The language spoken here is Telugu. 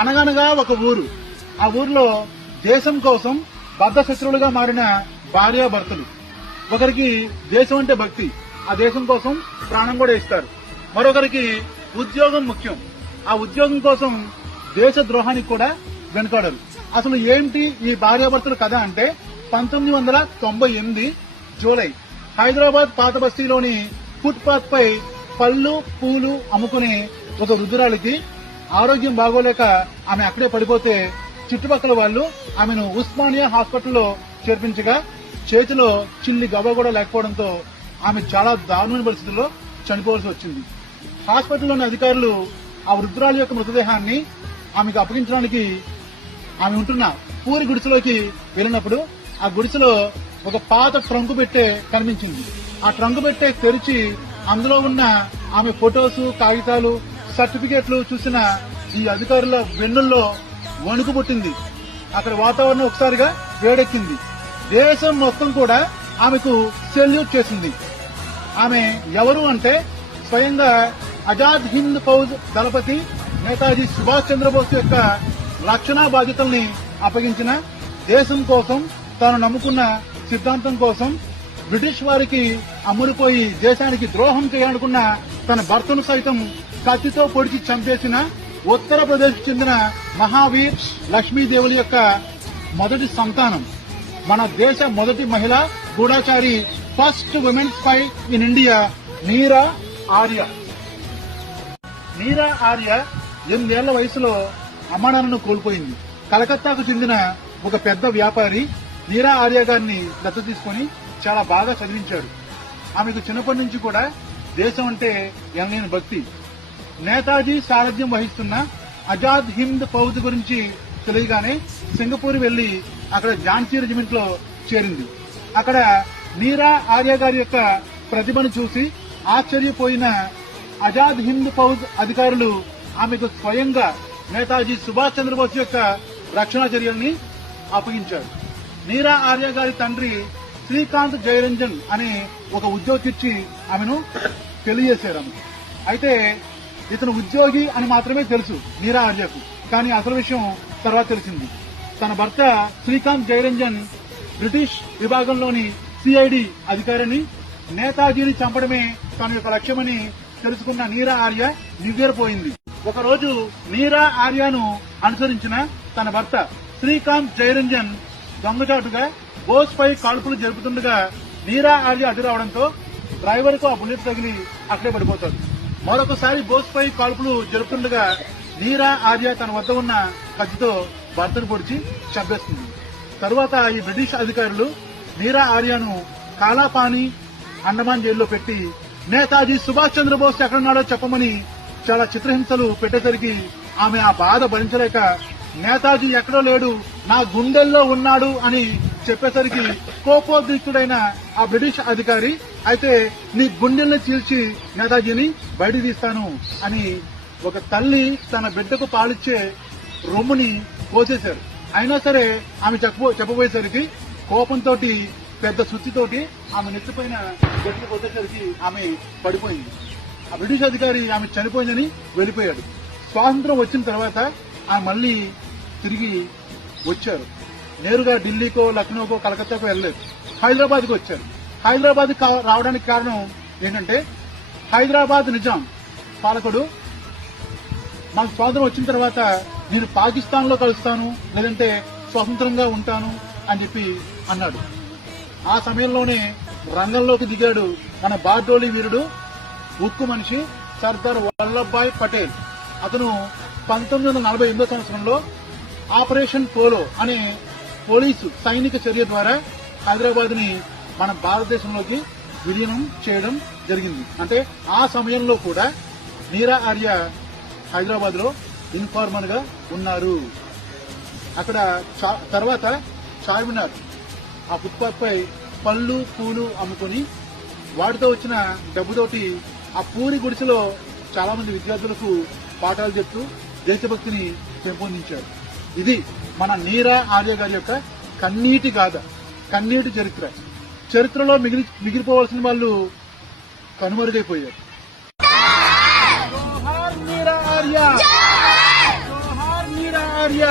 అనగనగా ఒక ఊరు. ఆ ఊర్లో దేశం కోసం బద్ధ శత్రువులుగా మారిన భార్యాభర్తలు. ఒకరికి దేశం అంటే భక్తి, ఆ దేశం కోసం ప్రాణం కూడా ఇస్తారు. మరొకరికి ఉద్యోగం ముఖ్యం, ఆ ఉద్యోగం కోసం దేశ ద్రోహానికి కూడా వెనుకాడరు. అసలు ఏంటి ఈ భార్యాభర్తల కథ అంటే 1998 జూలై హైదరాబాద్ పాత బస్తీలోని ఫుట్ పాత్ పై పళ్ళు పూలు అమ్ముకునే ఒక వృద్ధురాలికి ఆరోగ్యం బాగోలేక ఆమె అక్కడే పడిపోతే చుట్టుపక్కల వాళ్ళు ఆమెను ఉస్మానియా హాస్పిటల్లో చేర్పించగా చేతిలో చిల్లి గవ్వ కూడా లేకపోవడంతో ఆమె చాలా దారుణమైన పరిస్థితుల్లో చనిపోవాల్సి వచ్చింది. హాస్పిటల్లోని అధికారులు ఆ వృద్ధురాలి యొక్క మృతదేహాన్ని ఆమెకు అప్పగించడానికి ఆమె ఉంటున్న పూరి గుడిసెలోకి వెళ్ళినప్పుడు ఆ గుడిసెలో ఒక పాత ట్రంకు పెట్టే కనిపించింది. ఆ ట్రంకు పెట్టే తెరిచి అందులో ఉన్న ఆమె ఫొటోస్, కాగితాలు, సర్టిఫికేట్లు చూసిన ఈ అధికారుల వెన్నుల్లో వణుకు పుట్టింది. అక్కడ వాతావరణం ఒకసారిగా వేడెక్కింది. దేశం మొత్తం కూడా ఆమెకు సెల్యూట్ చేసింది. ఆమె ఎవరు అంటే స్వయంగా ఆజాద్ హింద్ ఫౌజ్ దళపతి నేతాజీ సుభాష్ చంద్రబోస్ యొక్క రక్షణ బాధ్యతల్ని అప్పగించిన, దేశం కోసం తాను నమ్ముకున్న సిద్ధాంతం కోసం బ్రిటిష్ వారికి అమ్ముడుపోయి దేశానికి ద్రోహం చేయాలనుకున్న తన భర్తను సైతం కత్తితో పొడిచి చంపేసిన ఉత్తరప్రదేశ్ చెందిన మహావీర్ లక్ష్మీదేవుల యొక్క మొదటి సంతానం, మన దేశ మొదటి మహిళా గూఢాచారి, first women spy in India, Neera Arya. నీరా ఆర్య 8 ఏళ్ల వయసులో అమ్మానాన్నను కోల్పోయింది. కలకత్తాకు చెందిన ఒక పెద్ద వ్యాపారి నీరా ఆర్య గారిని దత్తత తీసుకుని చాలా బాగా చదివించాడు. ఆమెకు చిన్నప్పటి నుంచి కూడా దేశం అంటే ఎనలేని భక్తి. నేతాజీ సారథ్యం వహిస్తున్న ఆజాద్ హింద్ ఫౌజ్ గురించి తెలియగానే సింగపూర్ వెళ్లి అక్కడ ఝాన్సీ రెజిమెంట్ లో చేరింది. అక్కడ నీరా ఆర్య గారి యొక్క ప్రతిభను చూసి ఆశ్చర్యపోయిన ఆజాద్ హింద్ ఫౌజ్ అధికారులు ఆమెకు స్వయంగా నేతాజీ సుభాష్ చంద్రబోస్ యొక్క రక్షణ చర్యల్ని అప్పగించారు. నీరా ఆర్య గారి తండ్రి శ్రీకాంత్ జయరంజన్ అనే ఒక ఉద్యోగిచ్చి ఆమెను తెలియజేశారు. అయితే ఇతను ఉద్యోగి అని మాత్రమే తెలుసు నీరా ఆర్యకు, కానీ అసలు విషయం తర్వాత తెలిసింది. తన భర్త శ్రీకాంత్ జయరంజన్ బ్రిటిష్ విభాగంలోని సిఐడి అధికారిని, నేతాజీని చంపడమే తన యొక్క లక్ష్యమని తెలుసుకున్న నీరా ఆర్య నివ్వెరపోయింది. ఒకరోజు నీరా ఆర్యను అనుసరించిన తన భర్త శ్రీకాంత్ జయరంజన్ దొంగచాటుగా బోస్ పై కాల్పులు జరుపుతుండగా నీరా ఆర్య అడ్డు రావడంతో డ్రైవర్ కు ఆ బుల్లెట్ తగిలి అక్కడే పడిపోతాడు. మరొకసారి బోస్ పై కాల్పులు జరుపుతుండగా నీరా ఆర్య తన వద్ద ఉన్న కత్తితో భర్తను పొడిచి చంపేస్తుంది. తరువాత ఈ బ్రిటిష్ అధికారులు నీరా ఆర్యను కాలాపాని అండమాన్ జైల్లో పెట్టి నేతాజీ సుభాష్ చంద్రబోస్ ఎక్కడున్నాడో చెప్పమని చాలా చిత్రహింసలు పెట్టేసరికి ఆమె ఆ బాధ భరించలేక నేతాజీ ఎక్కడో లేడు, నా గుండెల్లో ఉన్నాడు అని చెప్పేసరికి కోపోద్రిక్తుడైన ఆ బ్రిటిష్ అధికారి, అయితే నీ గుండెల్ని చీల్చి నేతాజీని బయటికి తీస్తాను అని ఒక తల్లి తన బిడ్డకు పాలిచ్చే రొమ్ముని కోసేశారు. అయినా సరే ఆమె చెప్పబోయేసరికి కోపంతో పెద్ద సుత్తితోటి ఆమె నెత్తిపైన గట్టిగా కొట్టేసరికి ఆమె పడిపోయింది. ఆ బ్రిటిష్ అధికారి ఆమె చనిపోయిందని వెళ్లిపోయాడు. స్వాతంత్రం వచ్చిన తర్వాత ఆమె మళ్లీ తిరిగి వచ్చారు. నేరుగా ఢిల్లీకో, లక్నోకో, కలకత్తాకో వెళ్ళలేదు, హైదరాబాద్ కు వచ్చారు. హైదరాబాద్ రావడానికి కారణం ఏంటంటే హైదరాబాద్ నిజాం పాలకుడు మనకు స్వాతంత్రం వచ్చిన తర్వాత నేను పాకిస్తాన్ లో కలుస్తాను, లేదంటే స్వతంత్రంగా ఉంటాను అని చెప్పి అన్నాడు. ఆ సమయంలోనే రంగంలోకి దిగాడు మన బార్డోలి వీరుడు, ఉక్కు మనిషి సర్దార్ వల్లభాయ్ పటేల్. అతను 1948 సంవత్సరంలో ఆపరేషన్ పోలో అనే పోలీసు సైనిక చర్య ద్వారా హైదరాబాద్ ని మన భారతదేశంలోకి విలీనం చేయడం జరిగింది. అంటే ఆ సమయంలో కూడా నీరా ఆర్య హైదరాబాద్ లో ఇన్ఫార్మర్ గా ఉన్నారు. అక్కడ తర్వాత చార్మినార్ ఆ ఫుట్పాత్ పై పళ్ళు పూలు అమ్ముకుని వాటితో వచ్చిన డబ్బుతోటి ఆ పూరి గుడిసెలో చాలా మంది విద్యార్థులకు పాఠాలు చెప్తూ దేశభక్తిని పెంపొందించారు. ఇది మన నీరా ఆర్య గారి యొక్క కన్నీటి గాథ, కన్నీటి చరిత్ర. చరిత్రలో మిగిలిపోవాల్సిన వాళ్ళు కనుమరుగైపోయారు. జోహార్ నీరా ఆర్య, జోహార్ నీరా ఆర్య